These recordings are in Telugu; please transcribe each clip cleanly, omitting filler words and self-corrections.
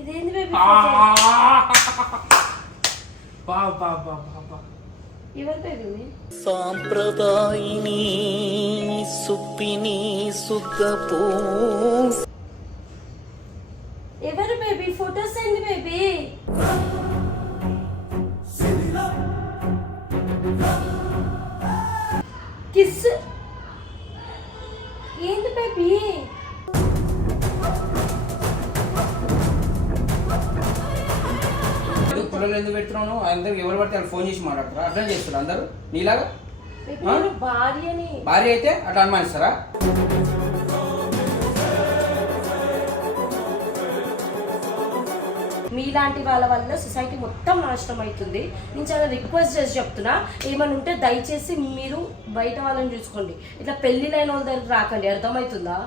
ఇదేంది బేబీ ఎవరు బేబీ సాంప్రదాయిని సుప్పిని సుఖపూ ఎవరు బేబీ ఫోటోస్ ఏంది బేబీ కిస్ ఏంది బేబీ పిల్లలు ఎందుకు పెడుతున్నాను అందరూ ఎవరు పడితే వాళ్ళు ఫోన్ చేసి మాట్లాడతారా అట్లా చేస్తారు అందరూ నీలాగా భార్య అయితే అట్లా అనుమానిస్తారా మీలాంటి వాళ్ళ వల్ల సొసైటీ మొత్తం నాశనం అవుతుంది. నేను చాలా రిక్వెస్ట్ చేసి చెప్తున్నా, ఏమైనా ఉంటే దయచేసి మీరు బయట వాళ్ళని చూసుకోండి, ఇట్లా పెళ్లిలైన వాళ్ళ దగ్గరికి రాకండి. అర్థమవుతుందా?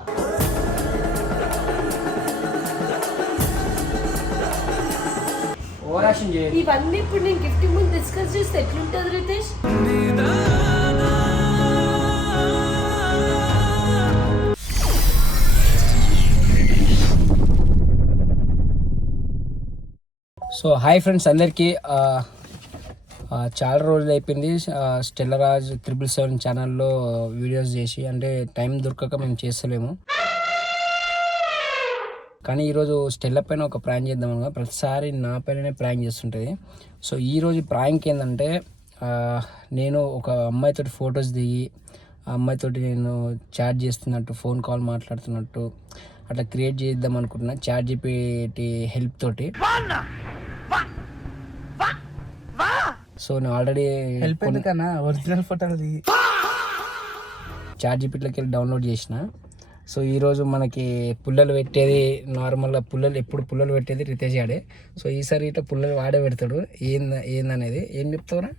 ఇవన్నీ ఇప్పుడు నేను గిఫ్ట్ ముందు డిస్కస్ చేస్తే ఎట్లుంటుంది రితేష్? సో హాయ్ ఫ్రెండ్స్ అందరికీ, చాలా రోజులు అయిపోయింది స్టెల్లరాజ్ 777 ఛానల్లో వీడియోస్ చేసి, అంటే టైం దొరకక మేము చేస్తలేము. కానీ ఈరోజు స్టెల్ల పైన ఒక ప్రాంక్ చేద్దామని, ప్రతిసారి నా పైననే ప్రాంక్ చేస్తుంటుంది. సో ఈరోజు ప్రాంక్ ఏంటంటే, నేను ఒక అమ్మాయితోటి ఫొటోస్ దిగి ఆ అమ్మాయితోటి నేను చాట్ చేస్తున్నట్టు, ఫోన్ కాల్ మాట్లాడుతున్నట్టు అట్లా క్రియేట్ చేద్దాం అనుకుంటున్నా చాట్ జీపీటీ హెల్ప్ తోటి. సో నేను ఆల్రెడీ ఒరిజినల్ ఫోటోలు చాట్ జీపీటీలోకి వెళ్ళి డౌన్లోడ్ చేసిన. సో ఈరోజు మనకి పుల్లలు పెట్టేది నార్మల్గా ఎప్పుడు పుల్లలు పెట్టేది రితేష్ ఆడే. సో ఈసారి ఇట్లా పుల్లలు వాడే పెడతాడు. ఏందనేది ఏం చెప్తావురా?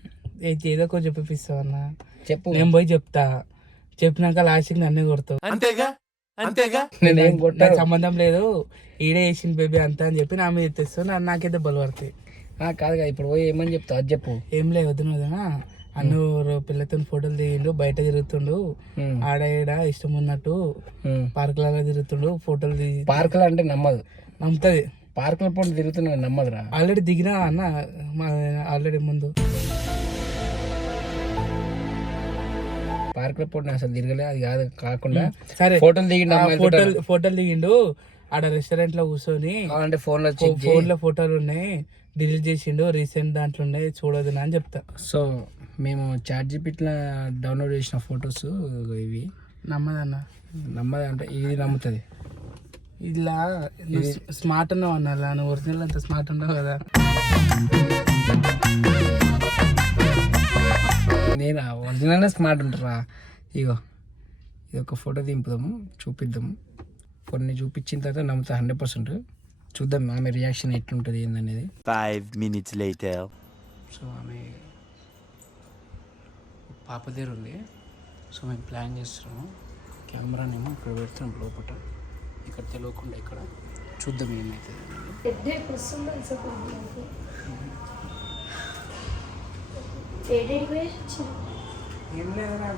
ఏదో ఒక చెప్పిస్తావు అన్న, చెప్పు. నేను పోయి చెప్తా, చెప్పినాక లాస్ట్కి నన్నే కొడతావు. అంతేగా నేనేం కొట్టా, సంబంధం లేదు, ఈడే వేసింది బేబీ అంతా అని చెప్పి నా మీద ఎత్తేస్తావు. నాకైతే బలు పడతాయి. కాదుగా ఇప్పుడు పోయి ఏమని చెప్తావు అది చెప్పు. ఏం లేదు, వదినా అన్ను పిల్లతో ఫోటోలు దిగిండు, బయట తిరుగుతుండు, ఆడ ఈడ ఇష్టం ఉన్నట్టు పార్కులలో తిరుగుతుండు, ఫోటోలు దిగి. పార్కులు అంటే నమ్ముతుంది, పార్కుల పూట తిరుగుతున్నా నమ్మదురా. ఆల్రెడీ దిగినా అన్న, ఆల్రెడీ ముందు పార్కుల పూట అసలు తిరగలే. అది కాదు కాకుండా సరే ఫోటోలు దిగిండు, ఫోటోలు దిగిండు ఆడ రెస్టారెంట్ లో కూర్చొని. అంటే ఫోన్లో ఫోటోలు ఉన్నాయి, డిలీట్ చేసిండు, రీసెంట్ దాంట్లో ఉన్నాయి, చూడదు అని చెప్తా. సో మేము చాట్ జీపీటీలో డౌన్లోడ్ చేసిన ఫొటోస్ ఇవి. నమ్మది అంటే ఇది నమ్ముతుంది. ఇలా స్మార్ట్ ఉన్నావు అన్నా, నువ్వు ఒరిజినల్ అంత స్మార్ట్ ఉన్నావు కదా. నేను ఒరిజినల్ స్మార్ట్ ఉంటారా? ఇగో ఇది ఒక ఫోటో దింపుదాము, చూపిద్దాము. కొన్ని చూపించిన తర్వాత నమ్ముతా 100%. చూద్దాం ఆమె రియాక్షన్ ఎట్లుంటుంది ఏందనేది. 5 minutes later. సో ఆమె పాప దగ్గర ఉంది. సో మేము ప్లాన్ చేస్తున్నాము, కెమెరానేమో ఇక్కడ పెడుతున్నాం లోపల, ఇక్కడ తెలియకుండా ఇక్కడ చూద్దాం ఏమవుతుంది. ఏం లేదన్నా,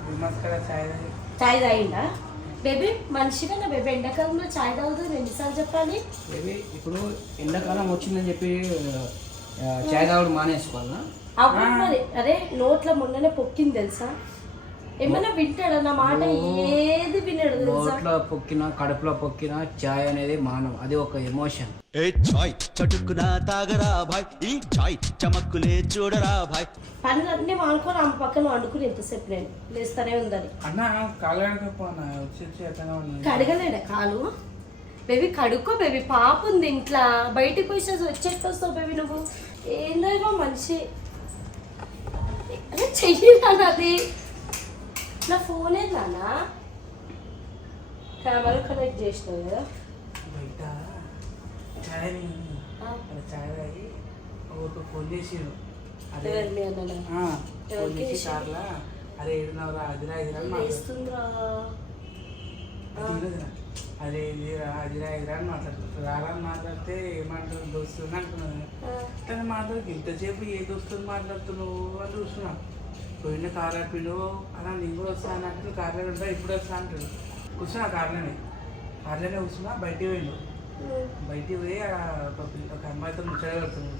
చాయ్ తాగిండా బేబీ? మనిషిగా నా బేబీ ఎండాకాలంలో చాయ్ తాగుతుంది, ఎన్నిసార్లు చెప్పాలి? బేబీ ఇప్పుడు ఎండాకాలం వచ్చిందని చెప్పి చాయ్ తాగుడు మానేసుకోవాలన్నా? అవును మరి. అరే నోట్లో మొన్ననే పొక్కింది తెలుసా? ఏమన్నా వింటాడా నా మాట? ఏది వినడు తెలుసా? నోట్లో పొక్కినా కడుపులో పొక్కినా చాయ్ అనేది మానవ, అది ఒక ఎమోషన్. ఏ చాయ్ చటుక్కునా తాగరా భాయ్, ఈ చాయ్ చమక్కులే చూడరా భాయ్. పనులన్నీ మానుకొని ఆమె పక్కన వండుకుని ఎంతసేపు నేను లేస్తానే ఉందని. అన్న కాలు కడగలేడా కాలు? బేబీ కడుక్కో బేబీ, పాప ఉంది ఇంట్లో, బయటికి పోయి వచ్చేస్తావు బేబీ. నువ్వు ఏందో మనిషి. అదే చెయ్యాలది. నా ఫోన్ ఏదానా కెమెరా కనెక్ట్ చేసినావు కదా బయట చాయ్ తాగి ఒక ఫోన్ చేసిండు. అదే కార్లా, అరే ఏడున్నావురా, అదిరా ఇదిరా అదే ఇదిరా అదిరా ఇదిరా అని మాట్లాడుతుంది. రారా మాట్లాడితే ఏమంటారు దోస్తుంది అంటున్నాను. కానీ మాట్లాడికి ఇంతసేపు ఏ దోస్తుంది మాట్లాడుతున్నావు అని చూస్తున్నా. పోయిన కార్ ఆపిండు అలా నేను కూడా వస్తాను అంటే కార్లో ఉంటా, ఇప్పుడు వస్తా అంటాడు. కూర్చున్నా కార్లోనే కూర్చున్నా. బయటికి పోయిండు, బయటికి పోయి అమ్మాయితో ముచ్చట పెడుతుంది.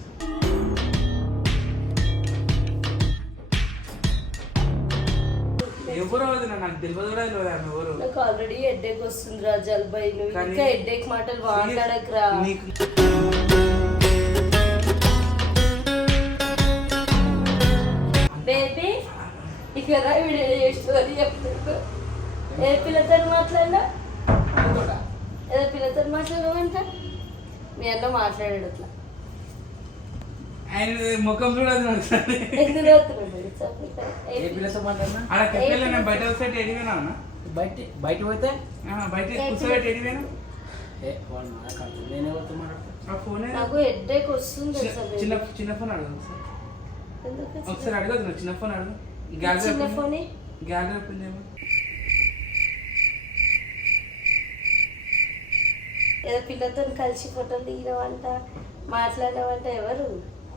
ఎవరో వదిన నాకు తెలియదు కూడా తెలియదు ఆమె ఎవరు. నాకు ఆల్రెడీ హెడ్ఏక్ వస్తుంది రా జల్బాయ్, నువ్వు కానీ ఇంకా హెడ్ఏక్ మాటలు మాట్లాడకరా. నీకు బేబీ ఇక్కడ వీడియో చేస్తుంది చెప్తాడు. ఏ పిల్లతో మాట్లాడినా ఏదో పిల్లతో మాట్లాడమంట మీ అన్న మాట్లాడాడు అట్లా. ఆయన ముఖం చూడదు ఎందుకు ఏ పిల్లతో మాట్లాడినా అలా చెప్పలే. నేను బయట వస్తే ఎడిపోయినా అన్న, బయట పోతే బయట కూర్చోబెట్టి ఎడిపోయినా. వాడు మాట్లాడుతుంది, నేను ఎవరితో మాట్లాడతాను? ఆ ఫోనే నాకు హెడ్ఏక్ వస్తుంది చిన్న చిన్న ఫోన్ అడుగు సార్, ఎందుకు ఒకసారి అడగదు నువ్వు. చిన్న ఫోన్ అడుగు. చిన్న ఫోన్ గ్యాలరీ ఓపెన్ చేయమా. ఏదో పిల్లతో కలిసి ఫోటోలు దిగినావంట, మాట్లాడినావంట. ఎవరు?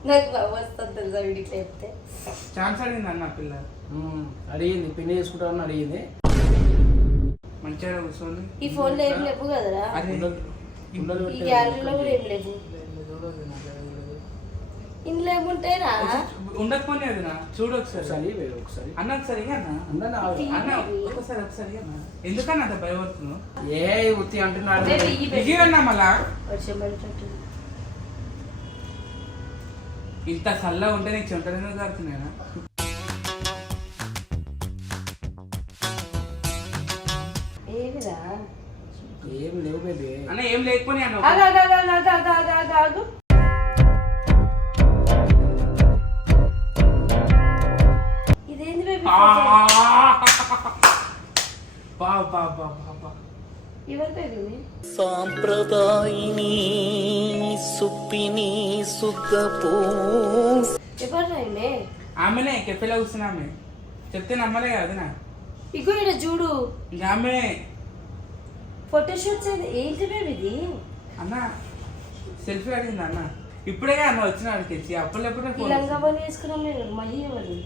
నాకు నవ్వు వస్తుంది తెలుసా వీడికి చెప్తే. ఛాన్స్ అడిగింది అన్న పిల్ల. అడిగింది, పెళ్లి చేసుకుంటామని అడిగింది. మంచిగా కూర్చోండి. ఈ ఫోన్లో ఏం లేవు కదరా, అరే ఈ గ్యాలరీలో కూడా ఏం లేవు. ఇంట్లో ఏముంటాయిరా? ఉండకపోతే అది నా చూడు ఒకసారి. ఒకసారి అన్న ఒకసారి అన్న అన్న ఒకసారి అన్న ఎందుకన్నా అంత భయపడుతున్నావు? ఏ ఉత్తి అంటున్నాడు. దిగి అన్నా మళ్ళా వర్షం పడేటట్టు. ఇంత చల్ల ఉంటే నీకు చెంటనే కాడుతున్నాయా? ఏమిరా? ఏం లేవు బేబీ. అన్న ఏం లేకపోతే అన్న ఆగు. ఇదేంది బేబీ? ఎవరు బేబీ? సాంప్రదాయిని సుప్పిని సుఖపూ ఎవరు రాయినే? ఆమెనే కెఫేలో కూర్చున్నా. ఆమె చెప్తే నమ్మలే కదా నా. ఇగో ఇక్కడ చూడు, ఇంకా ఆమె ఫోటోషూట్స్ ఏంటి బేబీ ఇది? అన్న సెల్ఫీ అడిగింది అన్న. ఇప్పుడే అన్న వచ్చిన అడిగి అప్పుడెప్పుడే ఫోన్ లంగాబని వేసుకున్నాం నేను. మళ్ళీ ఎవరు?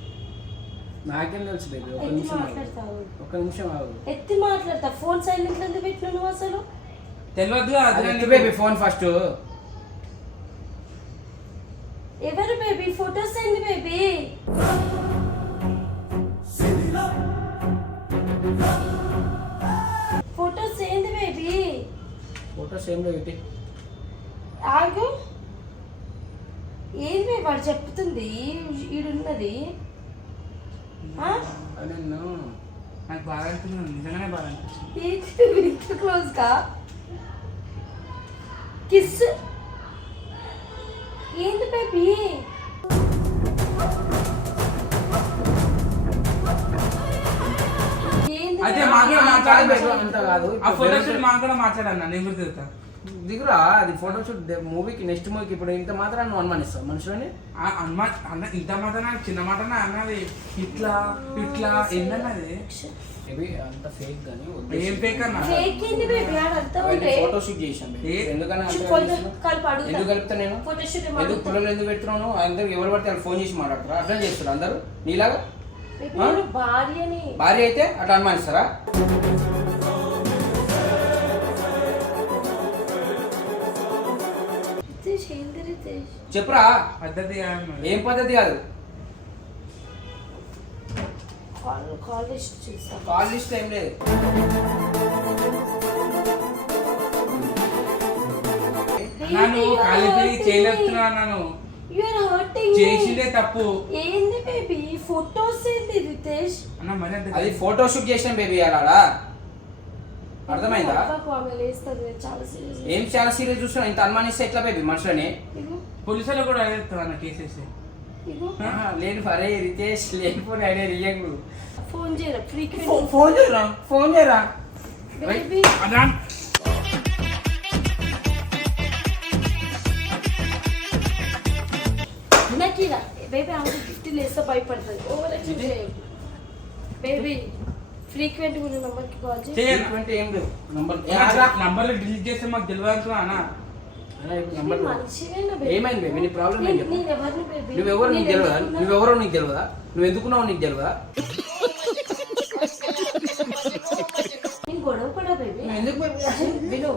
నాకేం తెలుసు బేబీ. ఒక ఎత్తి నిమిషం ఆగు. మాట్లాడతావు, ఒక నిమిషం ఆగు. ఎత్తి మాట్లాడతా. ఫోన్ సైలెంట్ ఎందుకు పెట్టినావు నువ్వు అసలు? తెలియదు అది బేబీ ఫోన్ ఫస్ట్. ఎవరు బేబీ? ఫోటోస్ ఏంది బేబీ? ఫోటోస్ ఏంది బేబీ? ఫోటోస్ ఏం లేవు ఇటు. ఆగు. ఏంది బేబీ వాడు చెప్తుంది? ఈడున్నది నాకు బాగా అనిపించింది, నిజంగానే బాగా అనిపించింది. ఇంత క్లోజ్ గా కిస్ ఏంది బేబీ? అయితే మాకు కూడా మాట్లాడాలి. అంత కాదు. ఆ ఫోటోషూట్ మాకు కూడా మాట్లాడన్నా, నేను కూడా తిరుగుతా. దిగురా, అది ఫోటోషూట్ మూవీకి నెక్స్ట్ మూవీకి. ఇప్పుడు ఇంత మాత్రం నువ్వు అనుమానిస్తావు మనుషులని? అన్న ఇంత మాట చిన్న మాట అన్నది. ఇట్లా ఇట్లా ఏందన్నది? అంత ఫేక్ గానీ ఏం ఫేక్ అన్న? ఫేక్ ఏంది బేబీ? ఆడంతా ఉంటే ఫోటోషూట్ చేసాం. ఎందుకని ఎందుకు కలుపుతా నేను? ఫోటోషూట్ ఎందుకు పిల్లలు ఎందుకు పెడుతున్నాను? అందరు ఎవరు పడితే వాళ్ళు ఫోన్ చేసి మాట్లాడతారు. అట్లా చేస్తారు అందరూ నీలాగా. భార్యని భార్య అయితే అట్లా అనుమానిస్తారా? చెప్పురా. పద్ధతి ఏం పద్ధతి కాదు. కాల్ లిస్ట్ చూసా. కాల్ లిస్ట్ ఏం లేదు. నన్ను కాలేజీ చేయలేస్తున్నా. నన్ను చేసిందే తప్పు. ఏంది బేబీ? ఫోటోస్ ఏంది రితేష్? అన్న మరి అది ఫోటోషూట్ చేసిన బేబీ అలా. అర్థమైందా? ఏం చాలా సీరియస్ చూస్తున్నా. ఇంత అనుమానిస్తే ఎట్లా బేబీ మనుషులని? పోలీసులు కూడా అడుగుతారు అన్న కేసేసి. లేదు అరే రితేష్, లేకపోతే ఐడియా రియకు. ఫోన్ చేయరా? ఫోన్ చేయరా? ఫోన్ చేయరా? బేబీ నాకిరా బేబీ ఆమె గిఫ్ట్ లేస్తే భయపడుతుంది. ఓవర్ బేబీ ఫ్రీక్వెంట్ ఉన్న నంబర్కి కాల్ చేయి. ఏం లేవు నంబర్లు డిలీట్ చేస్తే మాకు తెలియదు అన్న. ఏమైంది బేబీ? నీ ప్రాబ్లం ఏంటి? నువ్వెవరు నీకు తెలియదా? నువ్వెవరో నీకు తెలియదా? నువ్వు ఎందుకున్నావు నీకు తెలియదా? గొడవ కూడా బేబీ ఎందుకు విను.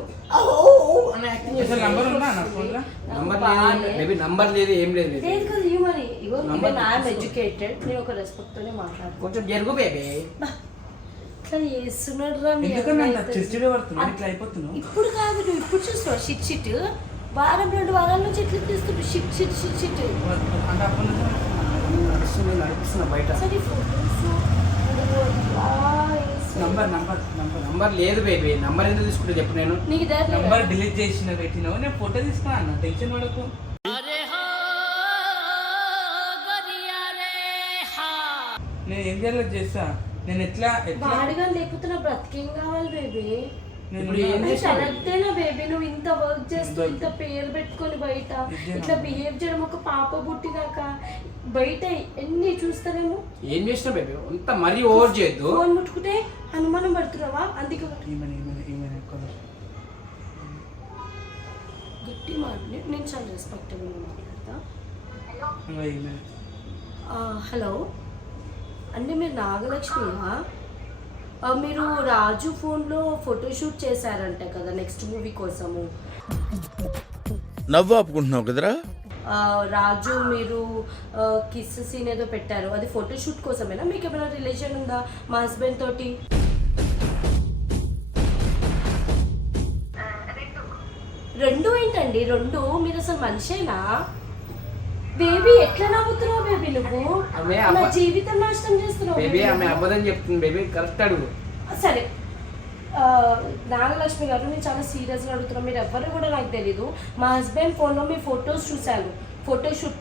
అని యాక్టింగ్ అసలు నంబర్ ఉందా నా ఫోన్లో? నంబర్ లేదు బేబీ, నంబర్ లేదు, ఏం లేదు baby. లేదు కదా ఇవి మరి ఇగో నేను ఐఎమ్ ఎడ్యుకేటెడ్, నేను ఒక రెస్పెక్ట్ తోనే మాట్లాడుతాను. కొంచెం జరుగు బేబీ. ఇట్లా చేస్తున్నాడు రా మీ ఎందుకన్నా అబ్బాయి అంత అయితే. చిరుచిడి పడుతున్నావు ఇట్లా అయిపోతున్నావు? ఇప్పుడు కాదు, నువ్వు ఇప్పుడు చూస్తావు షిట్ షిట్. వారం 2 వారాల నుంచి ఎట్లా తీస్తుంటావు షిట్ షిట్ షిట్ షిట్. అంటే అప్పటి నుంచి నడిపిస్తున్నా బయట. సరే ఫోటోస్ నంబర్ లేదు బేబీ, నంబర్ ఎందుకు తీసుకుంటే చెప్పు. నేను నీకు దగ్గర నంబర్ డిలీట్ చేసిన పెట్టినావు, నేను ఫోటో తీసుకున్నా అన్న, టెన్షన్ పడకు. నేను ఏం చేయాలో చేస్తా. నేను ఎట్లా వాడిగా లేకపోతే నా బ్రతికేం కావాలి బేబీ? ఇప్పుడు ఏం చేస్తావు? కరెక్టేనా బేబీ? నువ్వు ఇంత వర్క్ చేస్తూ ఇంత పేరు పెట్టుకొని బయట ఇట్లా బిహేవ్ చేయడం, ఒక పాప పుట్టినాక బయట ఎన్ని చూస్తానేమో. ఏం చేసినా బేబీ, అంత మరీ ఓవర్ చేయొద్దు. ఫోన్ ముట్టుకుంటే అనుమానం పడుతున్నావా? అందుకే గట్టి మాట్లాడి, నేను చాలా రెస్పెక్టబుల్ మాట్లాడతా. హలో అంటే మీరు నాగలక్ష్మియా? మీరు రాజు ఫోన్లో ఫోటోషూట్ చేశారంట కదా నెక్స్ట్ మూవీ కోసము. నవ్వు ఆపుకుంటున్నావు కదరా? రాజు మీరు కిస్ సీన్ ఏదో పెట్టారు, అది ఫోటోషూట్ కోసమేనా? మీకు ఏమైనా రిలేషన్ ఉందా మా హస్బెండ్ తోటి? రెండు ఏంటండి రెండు? మీరు అసలు మనిషేనా? బేబీ ఎట్లా నవ్వుతున్నావు బేబీ? నువ్వు నా జీవితం నాశనం చేస్తున్నావు బేబీ. ఆమె అబద్ధం చెప్తుంది బేబీ, కరెక్ట్ అడుగు. సరే నాగలక్ష్మి గారు, నేను చాలా సీరియస్గా అడుగుతున్నాను. మీరు ఎవ్వరు కూడా నాకు తెలీదు. మా హస్బెండ్ ఫోన్లో మీ ఫొటోస్ చూశాను, ఫోటోషూట్,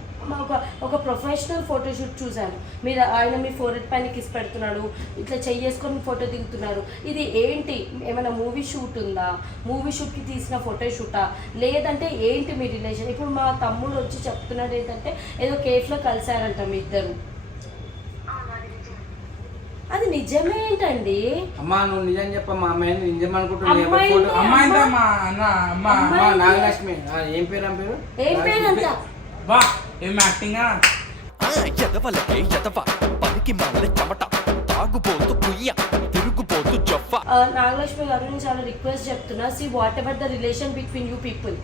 ఒక ప్రొఫెషనల్ ఫోటోషూట్ చూశాను. మీరు ఆయన మీ ఫోరెడ్ పైన కిస్ పెడుతున్నాడు, ఇట్లా చెయ్యేసుకొని ఫోటో దిగుతున్నారు. ఇది ఏంటి? ఏమైనా మూవీ షూట్ ఉందా? మూవీ షూట్కి తీసిన ఫోటోషూటా? లేదంటే ఏంటి మీ రిలేషన్? ఇప్పుడు మా తమ్ముడు వచ్చి చెప్తున్నాడు ఏంటంటే ఏదో కేఫ్లో కలిశారంట మీ ఇద్దరు. అది నిజమే ఏంటండి? అమ్మా నువ్వు నిజం చెప్పమ్మా. అమ్మాయి నిజం అనుకుంటున్నా. నాగలక్ష్మి ఏం పేరు? ఆమె పేరు ఏం పేరు అంత? వా ఏం యాక్టింగ్. ఎదవలకే ఎదవ పనికి మాల చెమట తాగుపోతూ కుయ్య తిరుగుపోతూ జొఫ్ఫ. నాగలక్ష్మి గారు, నేను చాలా రిక్వెస్ట్ చెప్తున్నా. See whatever the relation between you people,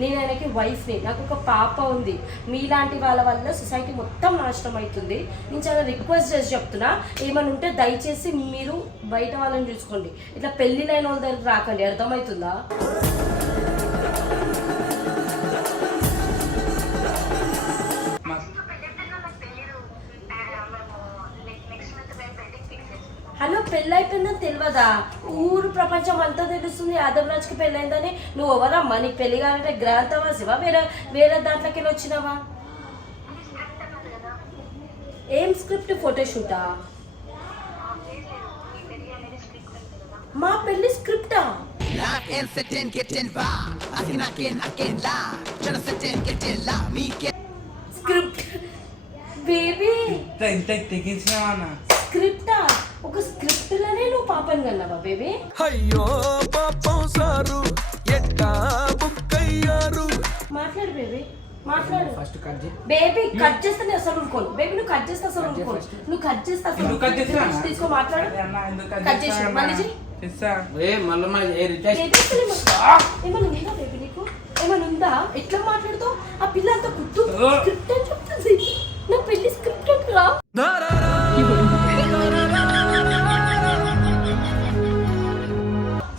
నేను ఆయనకి వైఫ్ని, నాకు ఒక పాప ఉంది. మీలాంటి వాళ్ళ వల్ల సొసైటీ మొత్తం నాశనం అవుతుంది. నేను చాలా రిక్వెస్ట్ చేసి చెప్తున్నా, ఏమైనా ఉంటే దయచేసి మీరు బయట వాళ్ళని చూసుకోండి. ఇట్లా పెళ్ళిళ్ళైన వాళ్ళ దగ్గరికి రాకండి, అర్థమవుతుందా? హలో, పెళ్ళి అయిపోయిందని తెలియదా? ఊరు ప్రపంచం అంతా తెలుస్తుంది యాదవ్ రాజ్కి పెళ్ళైందని. నువ్వు ఎవరమ్మా? నీకు పెళ్లి కావాలంటే గ్రాంతవా శివా? వేరే దాంట్లోకి వెళ్ళి వచ్చినావా? ఏం స్క్రిప్ట్? ఫోటోషూటా? మా పెళ్లి స్క్రిప్టా? స్క్రిప్ట్ బేబీ, ఇంత తెగించినావా అన్న? స్క్రిప్టా? ఒక స్క్రిప్ట్ లోనే నువ్వు పాపని కన్నావా బేబీ? అయ్యో పాపం సారు ఎట్టా బుక్కయ్యారు. మాట్లాడు బేబీ, మాట్లాడు. ఫస్ట్ కట్ చేయి బేబీ. కట్ చేస్తే నేను అసలు ఊరుకోను బేబీ. నువ్వు కట్ చేస్తే అసలు ఊరుకోను. నువ్వు కట్ చేస్తే అసలు ఎందుకు కట్ చేస్తావా? తీసుకో, మాట్లాడు. కట్ చేసి మళ్ళీ చెయ్యి. మళ్ళీ రిటైర్. బేబీ అసలు ఏమైనా ఉందా బేబీ? నీకు ఏమైనా ఉందా? ఎట్లా మాట్లాడుతావు? ఆ పిల్ల అంతా గుర్తు స్క్రిప్ట్ అని చెప్తుంది. నా పెళ్లి స్క్రిప్ట్ అంటురా.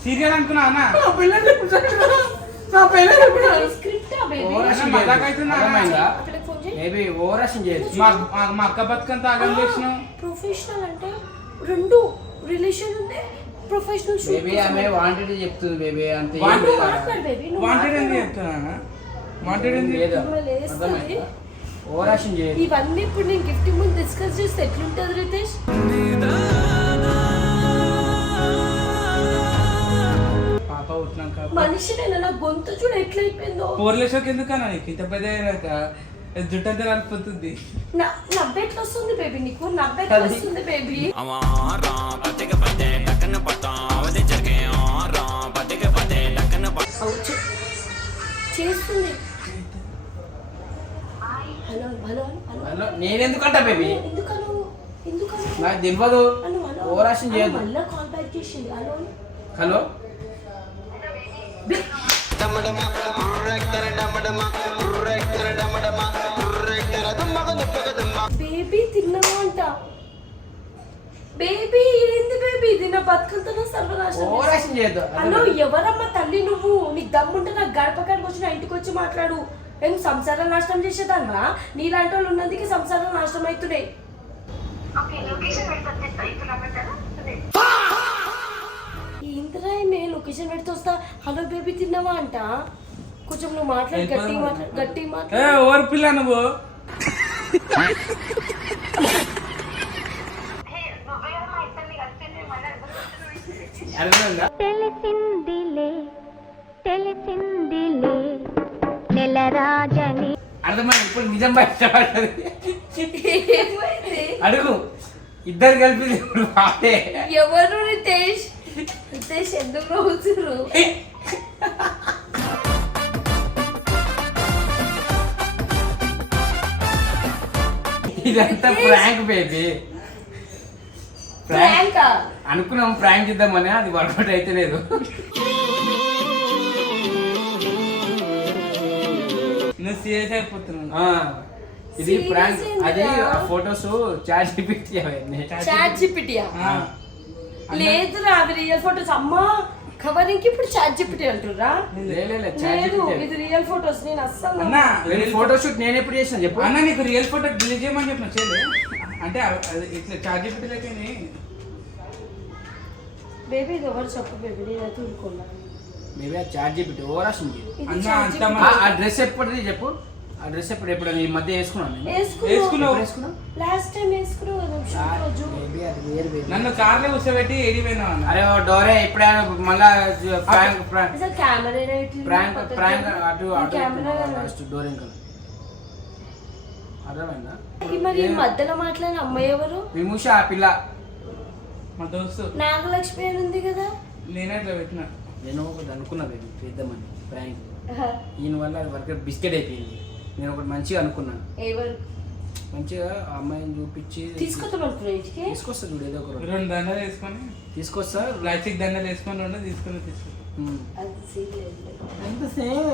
సీరియల్ అనుకున్నా అన్న. స్క్రిప్టా బేబీ? అక్కడికి ఫోన్ చేయి. బేబీ ఓవరాక్షన్ చేయొచ్చు. మా అక్క బతుకంతా ఆగం చేసినావు. ప్రొఫెషనల్ అంటే రెండు రిలేషన్ ఉంది, ప్రొఫెషనల్ షూట్. బేబీ ఆమె వాంటెడ్ చెప్తుంది బేబీ, అంతే. మాట్లాడు బేబీ. నువ్వు వాంటెడ్ ఏంది చెప్తున్నా? వాంటెడ్ ఏంది? లేదా లేస్తుంది. ఓవరాక్షన్ చేయొచ్చు. ఇవన్నీ ఇప్పుడు నేను గిఫ్ట్ ముందు డిస్కస్ చేస్తే ఎట్లుంటది రితేష్? పాప పుట్టినాక మనిషినేనా? నా గొంతు చూడ ఎట్లయిపోయిందో. పోర్లేసోకి ఎందుకన్నా నీకు ఇంత పెద్ద అయినాక జుట్టు అంతా రాలిపోతుంది. నవ్వెట్లు వస్తుంది బేబీ? నీకు నవ్వెట్లు వస్తుంది బేబీ? చేస్తుంది. Hello hello hello. నేనెందుకంటా బేబీ? ఎందుకను నాకు తెలియదు. ఓవరాక్షన్ చేయొద్దు. మళ్ళీ కాల్ బ్యాక్ చేసింది. హలో హలో బేబీ తిన్నావా అంట. బేబీ ఏంది బేబీ ఇది నా బతుకులతో సర్వనాశనం. ఓవరాక్షన్ చేయొద్దు. అన్నో ఎవరమ్మ తల్లి నువ్వు? నీకు దమ్ముంటే నాకు గడప గడప వచ్చి నా ఇంటికి వచ్చి మాట్లాడు. నేను సంసారం నాశనం చేసేదాన్వా? నీలాంటి వాళ్ళు ఉన్నందుకే సంసారం నాశనం అవుతున్నాయి. ఏంటరా మే లొకేషన్ పెడితే వస్తా. హలో బేబీ తిన్నావా అంట. కొంచెం నువ్వు మాట్లాడు, గట్టిగా మాట్లాడు, గట్టిగా మాట్లాడు. ఎవరు పిల్ల నువ్వు? అర్థమైందా? తెలిసిందిలే తెలిసిందిలే నెలరాజని అర్థమైంది. ఇప్పుడు నిజం బయటపడ్డది. ఏమైంది? అడుగు, ఇద్దరు కలిపి ఇప్పుడు బాధే. ఎవరు రితేష్? రితేష్ ఎందుకు నవ్వుతురు? ఇదంతా ప్రాంక్ బేబీ. ప్రాంక్ అనుకున్నాం ప్రాంక్ ఇద్దామని, అది వర్కౌట్ అయితే లేదు. నువ్వు సీరియస్ అయిపోతున్నావు. ఇది Serious ప్రాంక్. అది ఏందిరా? ఫోటోస్ చాట్ జీపీటీ అవన్నీ. చాట్ జీపీటీయా? లేదురా అవి రియల్ ఫోటోస్. అమ్మా కవరింగ్ కి ఇప్పుడు చాట్ జీపీటీ అంటుర్రా? లే, చాట్ లేదు జీపీటీ. ఇది రియల్ ఫోటోస్. నేను అస్సలు అన్నా ఫోటో షూట్ నేను ఎప్పుడు చేసిన చెప్పు. అన్న నీకు రియల్ ఫోటో డిలీట్ చేయమని చెప్పిన చేయలే. అంటే అది ఇట్లా చార్జ్ పెట్టలేకని. బేబీ ఇది ఎవరు చెప్పు బేబీ, నేనైతే ఊరుకున్నా. మేబీ ఆ చాట్ జీపీటీ ఓవరాక్షన్ చేయదు. ఇది అన్నా చాట్ అంత జీపీటీ. ఆ డ్రెస్ ఎప్పటిది చెప్పు. ఆ డ్రెస్ ఎప్పుడు ఈ మధ్య వేసుకున్నాను నేను. వేసుకున్నావు. వేసుకున్నా లాస్ట్ టైం వేసుకున్నావు కదా షూట్ రోజు. మేబీ అది వేరు వేరు. నన్ను కార్లో కూర్చోబెట్టి ఏడిపోయినావు అన్న. అరే ఓ డోరే ఇప్పుడైనా మళ్ళా ప్రాంక్ అసలు కెమెరా అటు లాస్ట్ డోర్ ఇంకా అర్థమైందా? మరి ఈ మధ్యలో మాట్లాడిన అమ్మాయి ఎవరు? విమూష ఆ పిల్ల. మా దోస్తు నాగలక్ష్మి అని ఉంది కదా. నేనే ఇట్లా పెట్టిన. నేను ఒకటి అనుకున్నా బేబీ చేద్దామని ప్రాంక్. ఈయన వల్ల అది వర్క్ బిస్కెట్ అయిపోయింది. నేను ఒకటి మంచిగా అనుకున్నాను. ఎవరు మంచిగా ఆ అమ్మాయిని చూపించి తీసుకొస్తాం అనుకున్నా ఇంటికి. తీసుకొస్తా చూడు ఏదో ఒక రోజు 2 దండలు వేసుకొని తీసుకొస్తా. ప్లాస్టిక్ దండలు వేసుకొని ఉండే తీసుకొని అది సీరియస్. ఎంత సేమ్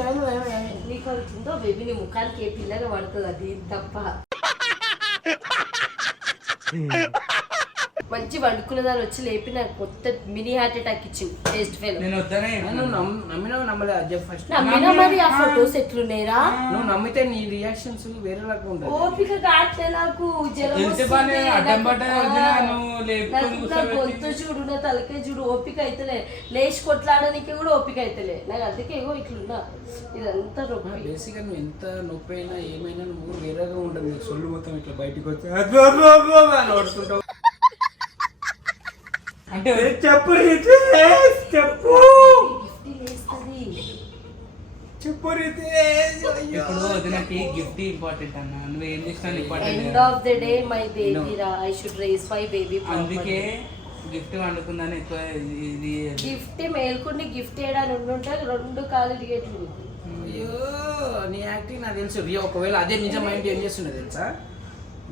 నీకు అవుతుందో బేబీ నీ ముఖానికి ఏ పిల్లగా పడుతుంది అది తప్ప. మంచి వండుకున్న దాన్ని వచ్చి లేపి నాకు కొత్త మినీ హార్ట్ అటాక్ ఇచ్చింది. Taste fail. నేను వద్దనే నమ్మినావు నమ్మలే అది చెప్పు ఫస్ట్. నమ్మినా మరి ఆ ఫొటోస్ ఎట్లున్నాయిరా? నువ్వు నమ్మితే నీ రియాక్షన్స్ వేరే లాగా ఉంటాయి. ఓపిక కాట్లే నాకు. జ్వరం ఎంత పని వస్తుంది. అడ్డం పడ్డ వదినా నాకు నువ్వు లేపుకొని నా కూర్చోబెట్టి. గొంతు చూడు, నా తలకే చూడు, ఓపిక అయితేలే. లేచి కొట్లాడడానికి కూడా ఓపిక అయితేలే నాకు. అందుకే ఏవో ఇట్లున్నా ఇదంతా నొప్పి. బేసిక్గా నువ్వు ఎంత నొప్పి అయినా ఏమైనా నువ్వు వేరేగా ఉంటుంది. నీకు సొల్లు మొత్తం ఇట్లా బయటికి వచ్చి ఓడుతుంటావు. అంటే చెప్పు చెప్పు చెప్పు ఇప్పుడు వదినకి గిఫ్ట్ ఇంపార్టెంట్ అన్న. నువ్వు ఏం చేసినా and important. Of the day my baby రా. I should raise my baby. అందుకే గిఫ్ట్ వండుకుందని ఎక్కువ ఇది గిఫ్ట్ మేల్కొని గిఫ్ట్ వేయడానికి ఉండుంటే 2 కాలు టికెట్లు. అయ్యో నీ యాక్టింగ్ నాకు తెలుసు. ఒకవేళ అదే నిజం అయింటే ఏం చేస్తుండే తెలుసా?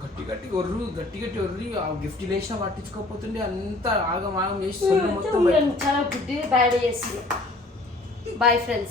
గట్టి ఒర్రి ఆ గిఫ్ట్ లేచిన పట్టించుకోకపోతుండే అంత ఆగం చేసి సొల్లు మొత్తం చాలా గుడ్డి బ్యాడ్ చేస్తుంది. Bye friends.